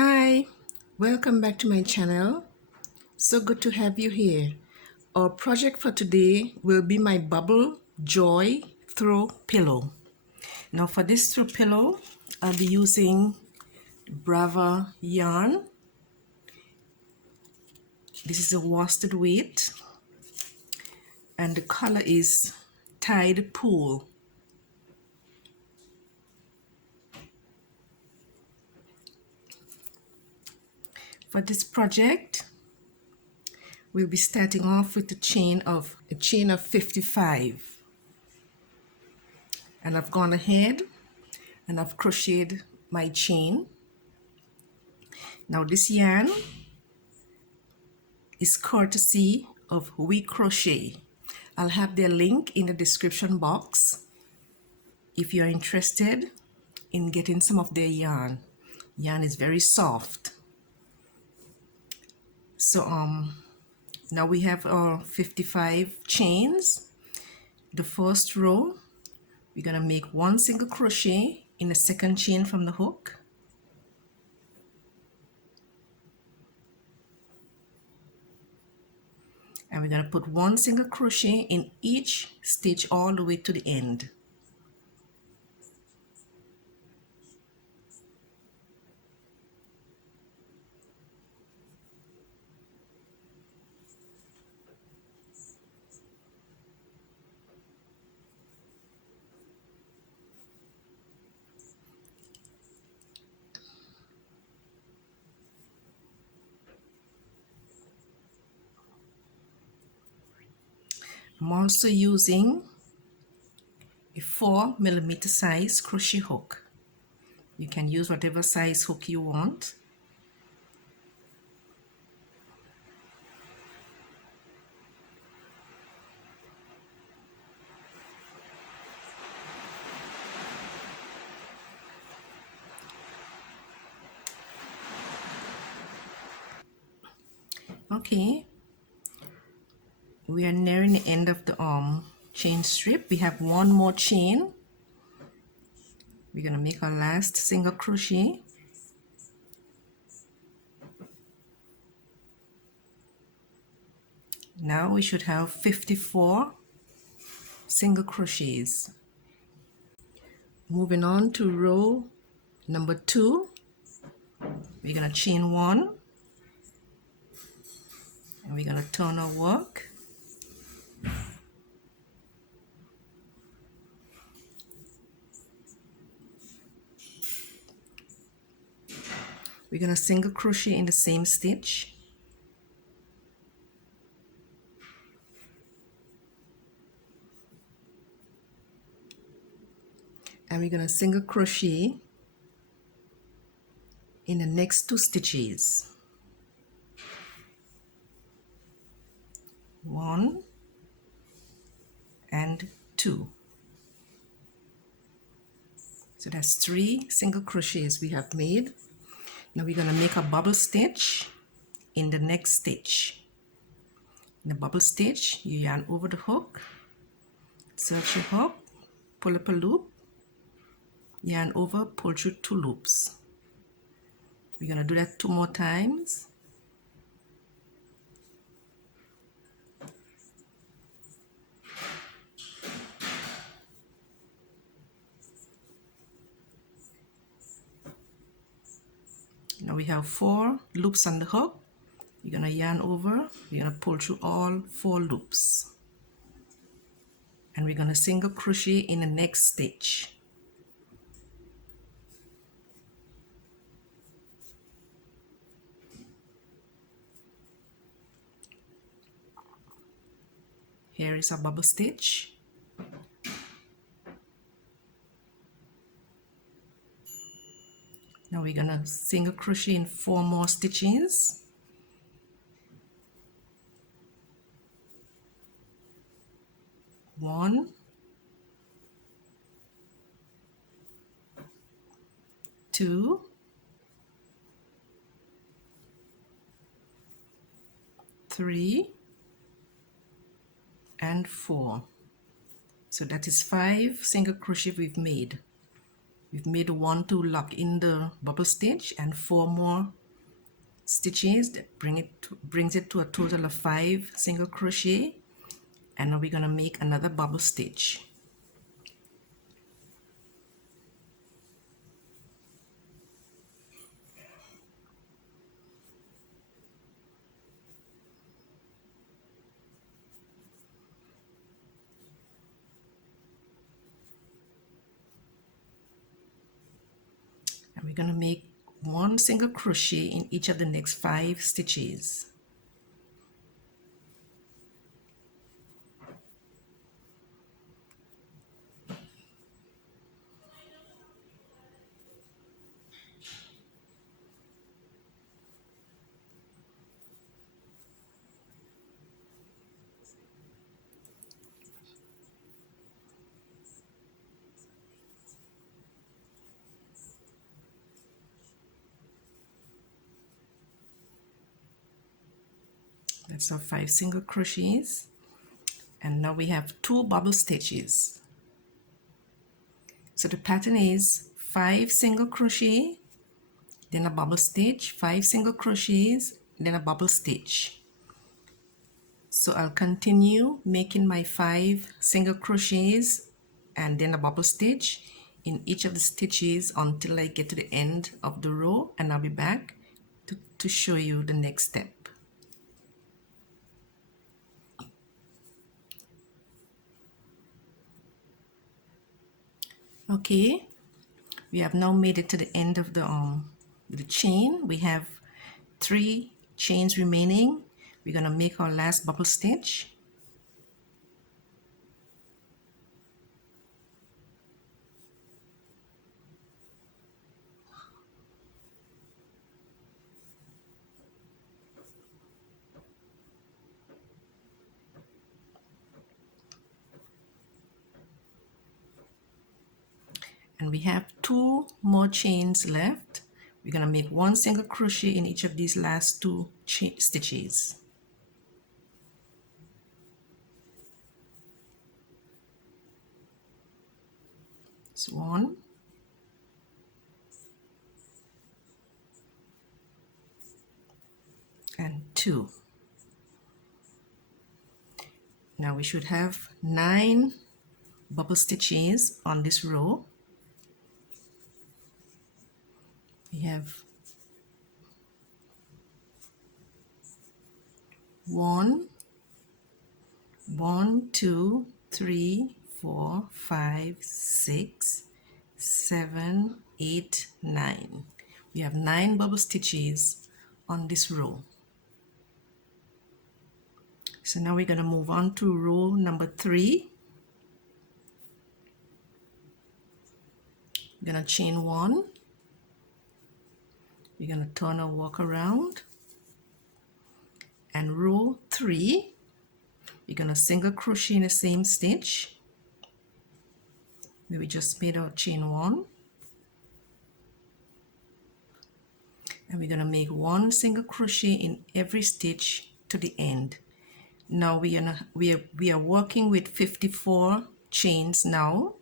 Hi, welcome back to my channel. So good to have you here. Our project for today will be my bubble joy throw pillow. Now for this throw pillow, I'll be using Brava yarn. This is a worsted weight and the color is Tide Pool. For this project, we'll be starting off with a chain of 55, and I've gone ahead and I've crocheted my chain. Now this yarn is courtesy of WECROCHET. I'll have their link in the description box if you're interested in getting some of their yarn. Yarn is very soft. So now we have our 55 chains. The first row, we're gonna make one single crochet in the second chain from the hook. And we're gonna put one single crochet in each stitch all the way to the end. I'm also using a 4mm size crochet hook. You can use whatever size hook you want. Okay, we are nearing the end of the chain strip. We have one more chain. We're gonna make our last single crochet. Now we should have 54 single crochets. Moving on to row number 2, we're gonna chain 1 and we're gonna turn our work. We're gonna single crochet in the same stitch. And we're gonna single crochet in the next 2 stitches. 1 and 2. So that's 3 single crochets we have made. Now we're gonna make a bubble stitch in the next stitch. In the bubble stitch, you yarn over the hook, search your hook, pull up a loop, yarn over, pull through 2 loops. We're gonna do that 2 more times. Now we have 4 loops on the hook. You're gonna yarn over, you're gonna pull through all 4 loops. And we're gonna single crochet in the next stitch. Here is our bubble stitch. Now we're gonna single crochet in 4 more stitches. One, 2, 3, and 4. So that is 5 single crochet we've made. We've made one to lock in the bubble stitch and 4 more stitches that brings it to a total of 5 single crochet. And now we're going to make another bubble stitch. And we're going to make 1 single crochet in each of the next 5 stitches. That's our 5 single crochets. And now we have 2 bubble stitches. So the pattern is 5 single crochet, then a bubble stitch, 5 single crochets, then a bubble stitch. So I'll continue making my 5 single crochets and then a bubble stitch in each of the stitches until I get to the end of the row, and I'll be back to show you the next step. Okay, we have now made it to the end of the chain. We have 3 chains remaining. We're going to make our last bubble stitch. And we have 2 more chains left. We're going to make 1 single crochet in each of these last 2 stitches. So 1 and 2. Now we should have 9 bubble stitches on this row. We have 1, 2, 3, 4, 5, 6, 7, 8, 9. We have 9 bubble stitches on this row. So now we're going to move on to row number 3. We're going to chain 1. We're going to turn our work around. And row 3, we're going to single crochet in the same stitch where we just made our chain 1. And we're going to make 1 single crochet in every stitch to the end. Now we are working with 54 chains now,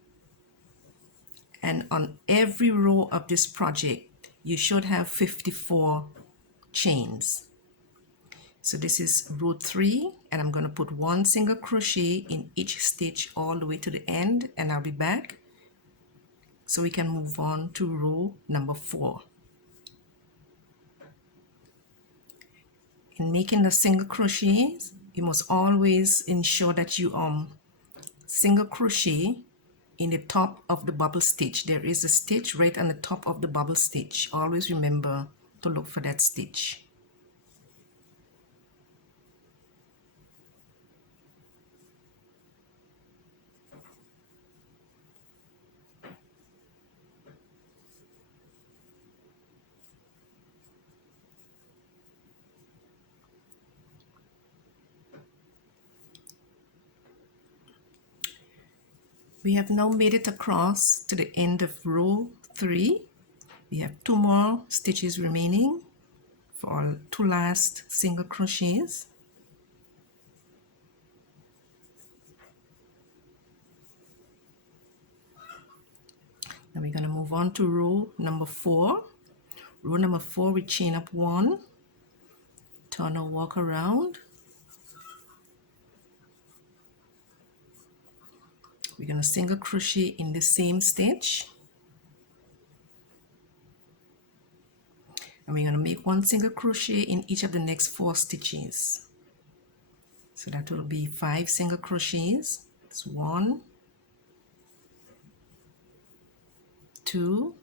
and on every row of this project you should have 54 chains. So this is row 3, and I'm going to put 1 single crochet in each stitch all the way to the end, and I'll be back so we can move on to row number 4. In making the single crochets, you must always ensure that you single crochet in the top of the bubble stitch. There is a stitch right on the top of the bubble stitch. Always remember to look for that stitch. We have now made it across to the end of row 3. We have 2 more stitches remaining for our 2 last single crochets. Now we're going to move on to row number 4. Row number 4, we chain up 1, turn our work around. We're going to single crochet in the same stitch, and we're going to make 1 single crochet in each of the next 4 stitches. So that will be 5 single crochets. It's 1, 2,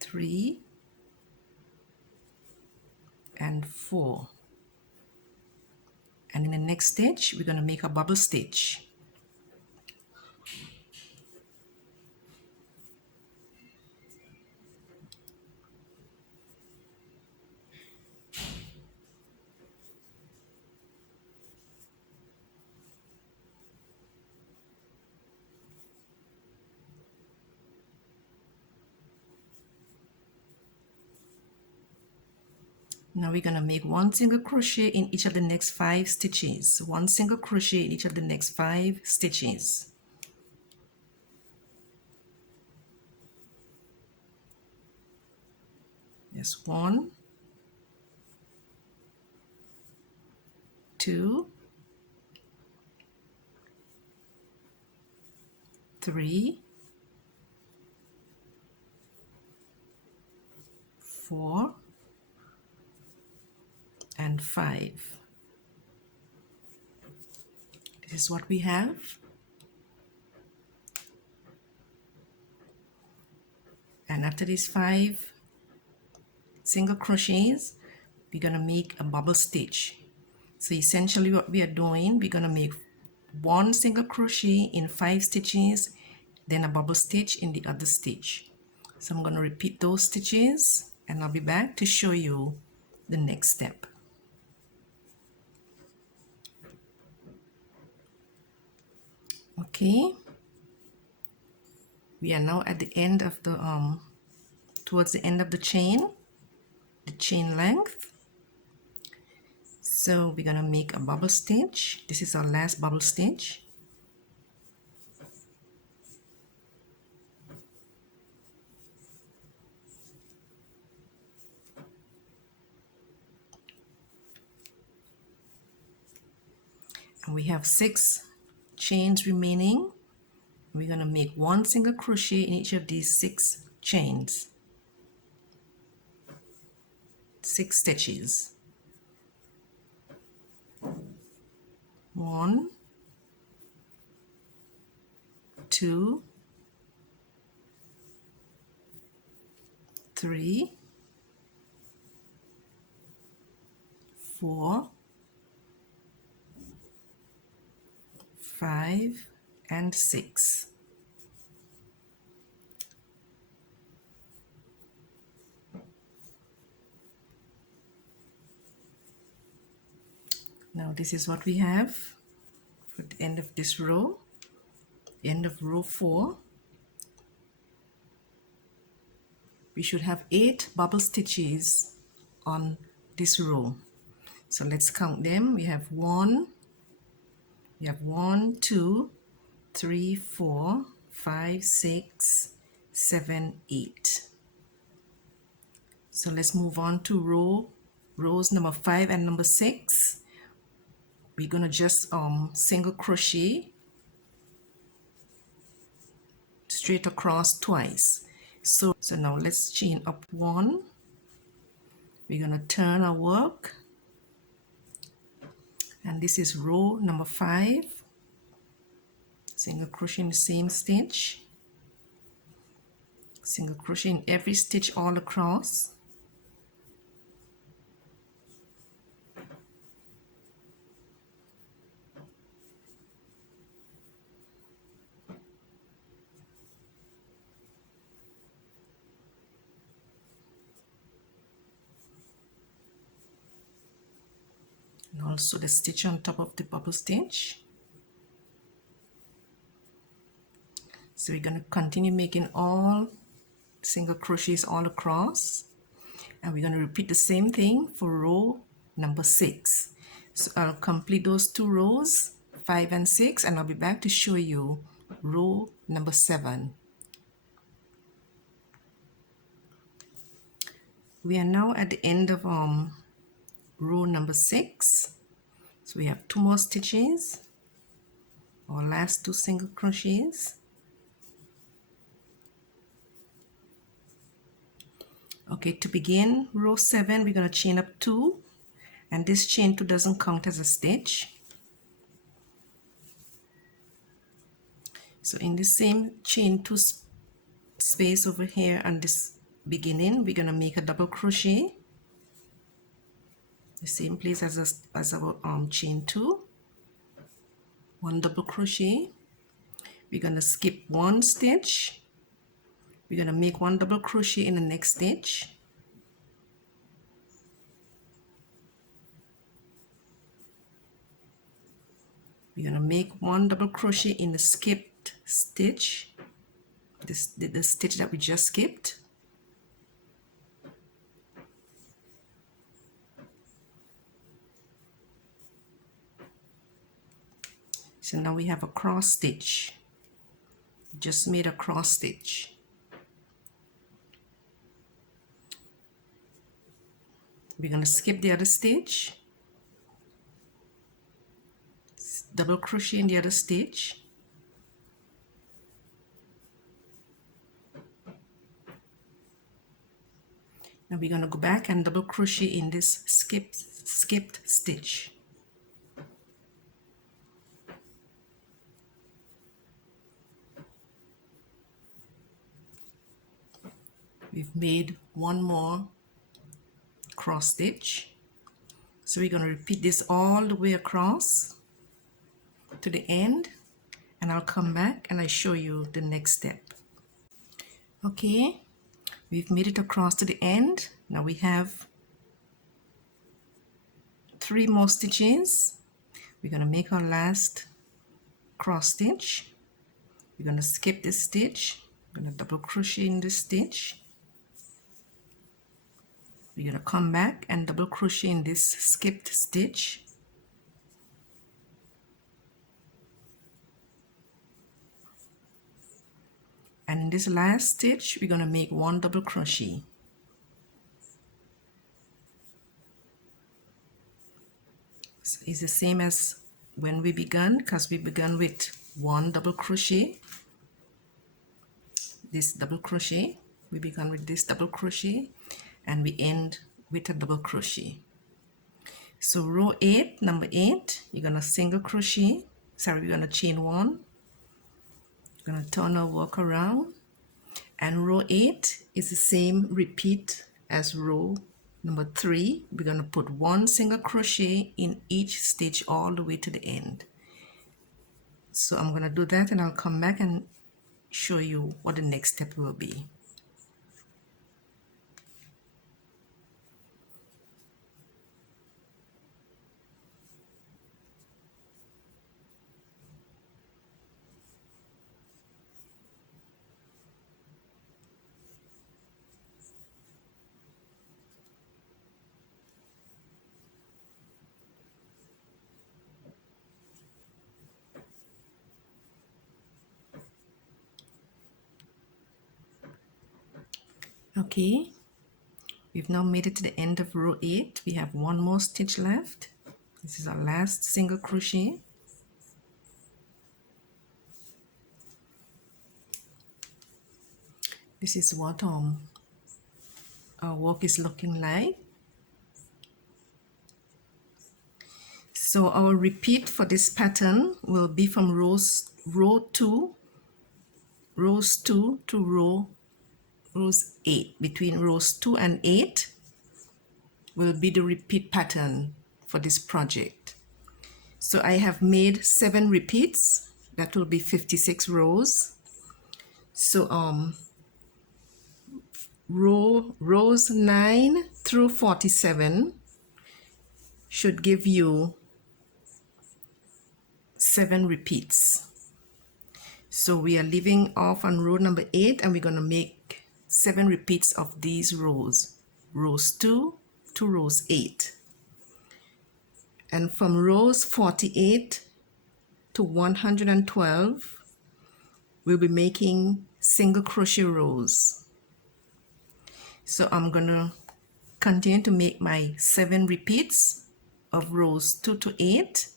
3, and 4. And in the next stitch, we're going to make a bubble stitch. Now we're going to make 1 single crochet in each of the next 5 stitches. 1 single crochet in each of the next 5 stitches. There's 1, 2, 3, 4, and 5. This is what we have. And after these 5 single crochets, we're going to make a bubble stitch. So essentially what we are doing, we're going to make 1 single crochet in 5 stitches, then a bubble stitch in the other stitch. So I'm going to repeat those stitches, and I'll be back to show you the next step. Okay, we are now at the end of the towards the end of the chain length. So we're gonna make a bubble stitch. This is our last bubble stitch. And we have 6 chains remaining. We're going to make 1 single crochet in each of these 6 chains, 6 stitches. 1, 2, 3, 4, 5, and 6. Now this is what we have for the end of this row, end of row 4. We should have 8 bubble stitches on this row. So let's count them. We have 1, 2, 3, 4, 5, 6, 7, 8. So let's move on to rows number 5 and number 6. We're gonna just single crochet straight across twice. So now let's chain up 1. We're gonna turn our work, and this is row number 5. Single crochet in the same stitch, single crochet in every stitch all across. And also the stitch on top of the bubble stitch. So we're going to continue making all single crochets all across, and we're going to repeat the same thing for row number 6. So I'll complete those 2 rows, 5 and 6, and I'll be back to show you row number 7. We are now at the end of row number 6. So we have 2 more stitches, our last 2 single crochets. Okay, to begin row 7, we're going to chain up 2, and this chain 2 doesn't count as a stitch. So in the same chain 2 space over here and this beginning, we're going to make a double crochet, the same place as our chain 2, 1 double crochet. We're going to skip 1 stitch. We're going to make 1 double crochet in the next stitch. We're going to make 1 double crochet in the skipped stitch, the stitch that we just skipped. So now we have a cross stitch. Just made a cross stitch. We're going to skip the other stitch, double crochet in the other stitch, now we're going to go back and double crochet in this skipped stitch. We've made 1 more cross stitch, so we're going to repeat this all the way across to the end, and I'll come back and I'll show you the next step. Okay, we've made it across to the end. Now we have 3 more stitches. We're going to make our last cross stitch. We're going to skip this stitch. We're going to double crochet in this stitch. We're going to come back and double crochet in this skipped stitch. And in this last stitch, we're going to make 1 double crochet. So it's the same as when we began, because we began with 1 double crochet. This double crochet, we began with this double crochet, and we end with a double crochet. So row 8, number 8, you're going to single crochet, we're going to chain 1, you're going to turn our work around, and row 8 is the same repeat as row number 3. We're going to put 1 single crochet in each stitch all the way to the end. So I'm going to do that, and I'll come back and show you what the next step will be. Okay, we've now made it to the end of row 8. We have 1 more stitch left. This is our last single crochet. This is what our work is looking like. So our repeat for this pattern will be from rows 2 to rows 8. Between rows 2 and 8 will be the repeat pattern for this project. So I have made 7 repeats. That will be 56 rows. So rows 9 through 47 should give you 7 repeats. So we are leaving off on row number 8, and we're going to make 7 repeats of these rows 2 to rows 8. And from rows 48 to 112, we'll be making single crochet rows. So I'm gonna continue to make my 7 repeats of rows 2 to 8,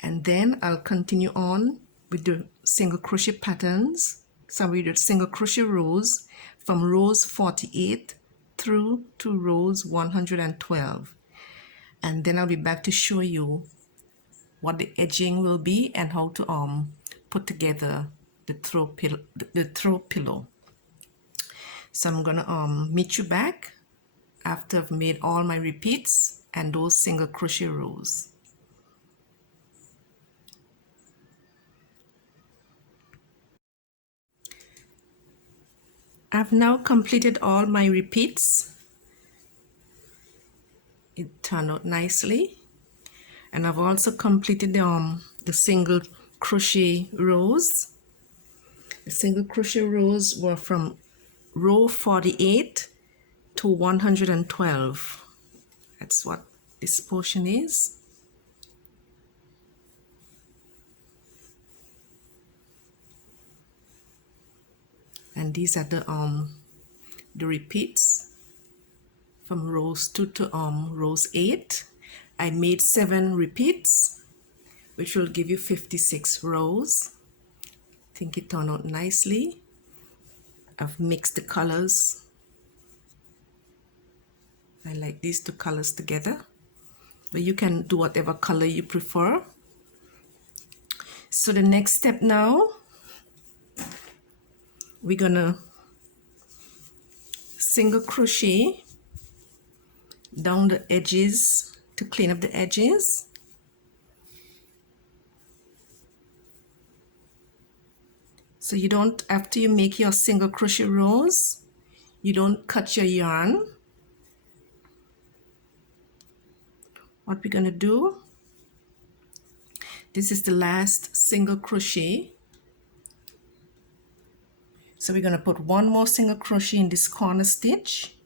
and then I'll continue on with the single crochet patterns. So we did single crochet rows from rows 48 through to rows 112, and then I'll be back to show you what the edging will be and how to put together the throw pillow. So I'm gonna meet you back after I've made all my repeats and those single crochet rows. I've now completed all my repeats. It turned out nicely, and I've also completed the single crochet rows. The single crochet rows were from row 48 to 112. That's what this portion is. And these are the repeats from rows 2 to rows 8. I made 7 repeats, which will give you 56 rows. I think it turned out nicely. I've mixed the colors. I like these 2 colors together, but you can do whatever color you prefer. So the next step now, we're gonna single crochet down the edges to clean up the edges. So you don't, after you make your single crochet rows, you don't cut your yarn. What we're gonna do, this is the last single crochet. So we're gonna put 1 more single crochet in this corner stitch.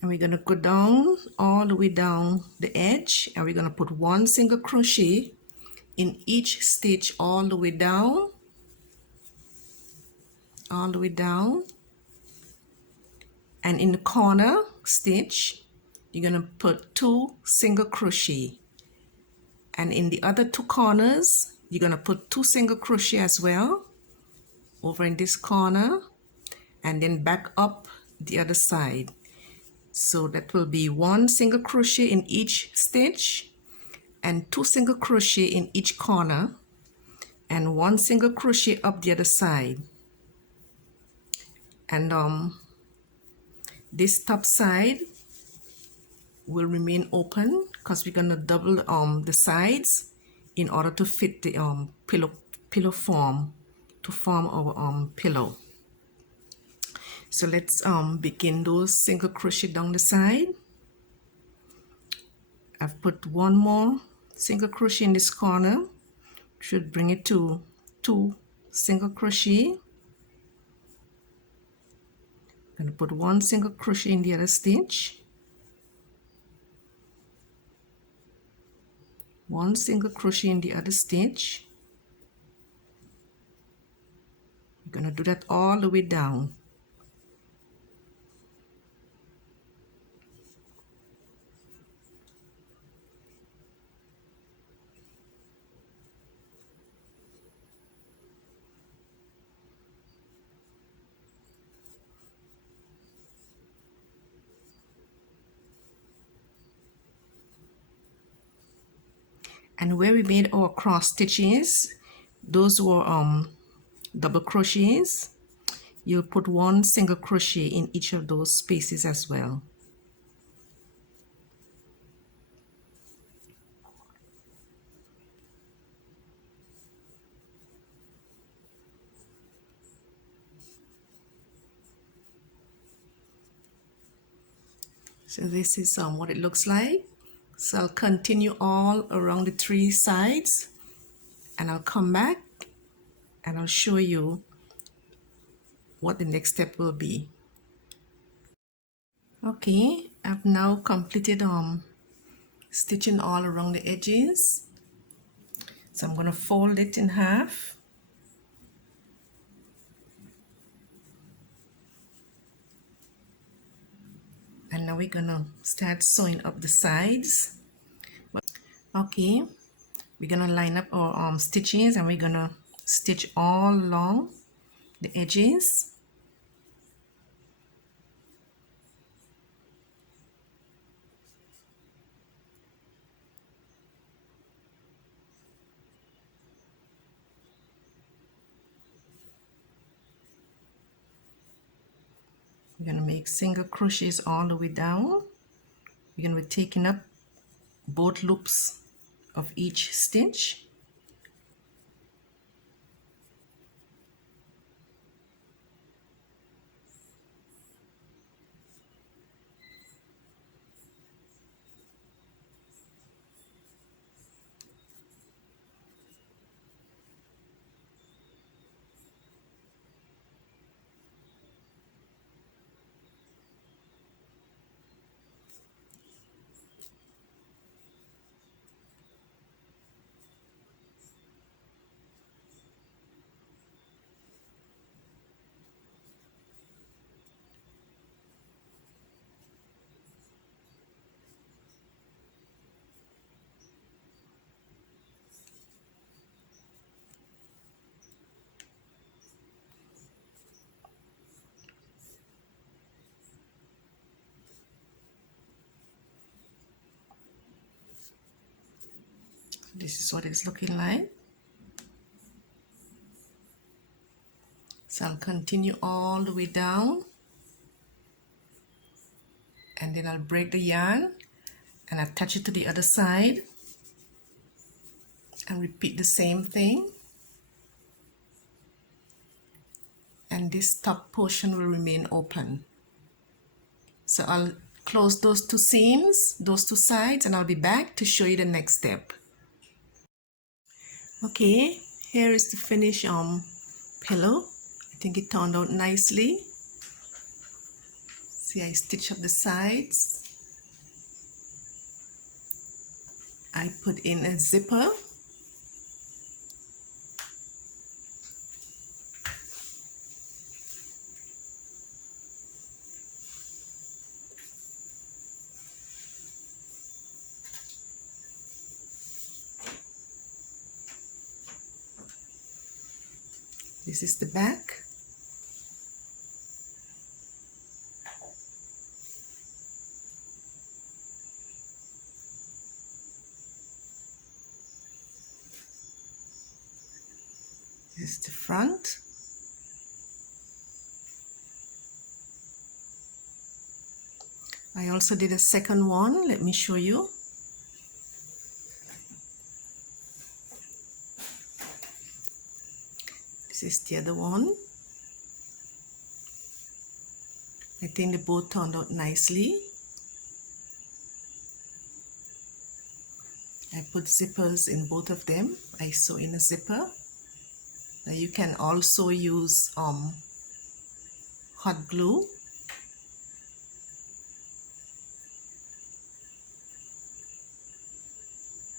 And we're gonna go down, all the way down the edge, and we're gonna put 1 single crochet in each stitch all the way down, all the way down. And in the corner stitch, you're gonna put 2 single crochet. And in the other 2 corners, you're gonna put 2 single crochet as well, over in this corner, and then back up the other side. So that will be 1 single crochet in each stitch, and 2 single crochet in each corner, and 1 single crochet up the other side. And this top side will remain open because we're gonna double the sides in order to fit the pillow form, to form our pillow. So let's begin those single crochet down the side. I've put 1 more single crochet in this corner, should bring it to 2 single crochet. I'm going to put 1 single crochet in the other stitch, 1 single crochet in the other stitch. I'm going to do that all the way down. And where we made our cross stitches, those were double crochets. You'll put 1 single crochet in each of those spaces as well. So this is what it looks like. So I'll continue all around the 3 sides, and I'll come back and I'll show you what the next step will be. Okay, I've now completed stitching all around the edges. So I'm going to fold it in half. And now we're going to start sewing up the sides. Okay, we're going to line up our stitches, and we're going to stitch all along the edges. We're going to make single crochets all the way down. We're going to be taking up both loops of each stitch. This is what it's looking like. So I'll continue all the way down, and then I'll break the yarn and attach it to the other side and repeat the same thing. And this top portion will remain open. So I'll close those two seams, those two sides, and I'll be back to show you the next step. Okay, here is the finished pillow. I think it turned out nicely. See, I stitch up the sides. I put in a zipper. This is the back. This is the front. I also did a second one. Let me show you. This is the other one. I think they both turned out nicely. I put zippers in both of them. I sew in a zipper. Now you can also use hot glue.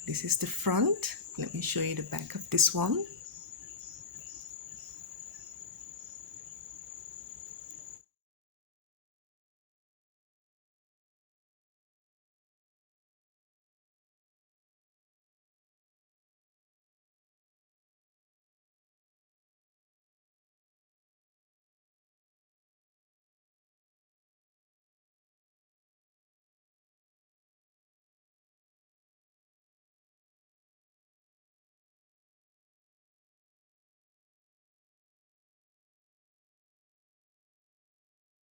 This is the front. Let me show you the back of this one.